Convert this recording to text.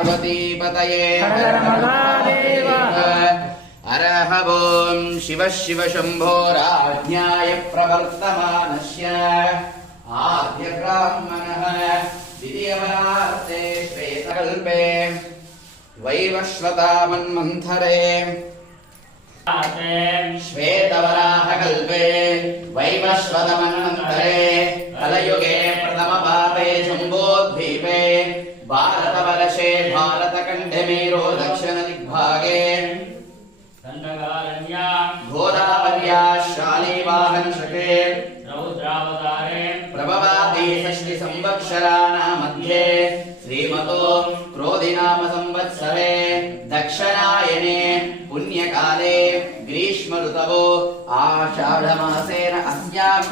पार्वतीपतये अरह ओं शिव शिव शंभो राज्ञाय प्रवर्तमानस्य आद्य ब्राह्मणः द्वितीयवरार्ते श्वेतकल्पे वैवस्वता मन्वन्तरे श्वेतवराहकल्पे वैवस्वतमन्वन्तरे कलयुगे प्रथमपादे शम्भोद्वीपे भारतवर्षे भारतखण्डे मेरो दक्षिणदिग्भागे गोदावर्या शालीवाहनशके रौद्रावतारे प्रभवादि षष्टि संवत्सराणां मध्ये श्रीमतो क्रोधिनाम संवत्सरे दक्षिणायने पुण्यकाले ग्रीष्म ऋतवो आषाढमासेन अस्यां